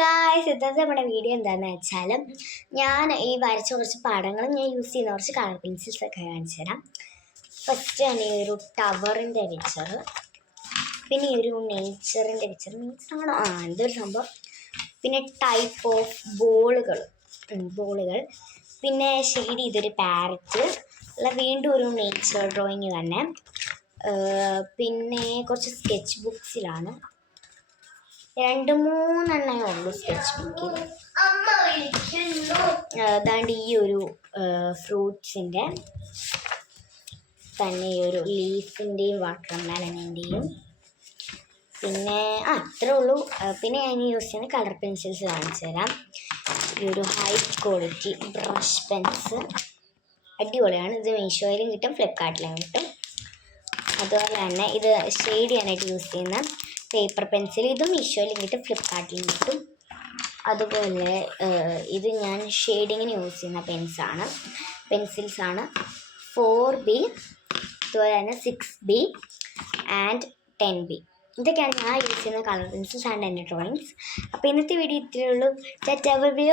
Guys, ഇന്നത്തെ നമ്മുടെ video എന്താണെന്ന് വെച്ചാൽ ഞാൻ ഈ വരച്ച കുറച്ച് പടങ്ങളും ഞാൻ യൂസ് ചെയ്യുന്ന കുറച്ച് കളർ പെൻസിൽസ് ഒക്കെ കാണിച്ചു തരാം. ഫസ്റ്റ് തന്നെ ഈ ഒരു ടവറിൻ്റെ പിക്ചർ, പിന്നെ ഈ ഒരു നേച്ചറിൻ്റെ പിക്ചർ, നേച്ചറാണോ എന്തൊരു സംഭവം, പിന്നെ ടൈപ്പ് ഓഫ് ബോളുകൾ, പിന്നെ ഷെയ്ഡ് ചെയ്തൊരു പാരറ്റ്, അല്ല വീണ്ടും ഒരു നേച്ചർ ഡ്രോയിങ് തന്നെ, പിന്നെ കുറച്ച് സ്കെച്ച് ബുക്സിലാണ് 2-3 ഉള്ളൂ സ്കെച്ച് ബുക്കിൽ. അതാണ്ട് ഈ ഒരു ഫ്രൂട്ട്സിൻ്റെ തന്നെ ഈ ഒരു ലീഫിൻ്റെയും വാട്ടർമെലണിൻ്റെയും, പിന്നെ ഇത്രേ ഉള്ളൂ. പിന്നെ ഞാൻ യൂസ് ചെയ്യുന്ന കളർ പെൻസിൽസ് കാണിച്ചു തരാം. ഈ ഒരു ഹൈ ക്വാളിറ്റി ബ്രഷ് പെൻസ് അടിപൊളിയാണ്. ഇത് മീഷോയിലും കിട്ടും, ഫ്ലിപ്കാർട്ടിലും കിട്ടും. അതുപോലെ തന്നെ ഇത് ഷെയ്ഡ് ചെയ്യാനായിട്ട് യൂസ് ചെയ്യുന്ന പേപ്പർ പെൻസിൽ, ഇതും മീഷോയിലും കിട്ടും, ഫ്ലിപ്കാർട്ടിലും കിട്ടും. അതുപോലെ ഇത് ഞാൻ ഷെയ്ഡിങ്ങിന് യൂസ് ചെയ്യുന്ന പെൻസിൽസാണ് 4B, അതുപോലെ തന്നെ 6B ആൻഡ് 10B. ഇതൊക്കെയാണ് ഞാൻ യൂസ് ചെയ്യുന്ന കളർ പെൻസിൽസ് ആൻഡ് എൻ്റെ ഡ്രോയിങ്സ്. അപ്പോൾ ഇന്നത്തെ വീഡിയോ ഇത്രയേ ഉള്ളൂ. Tata, bye bye.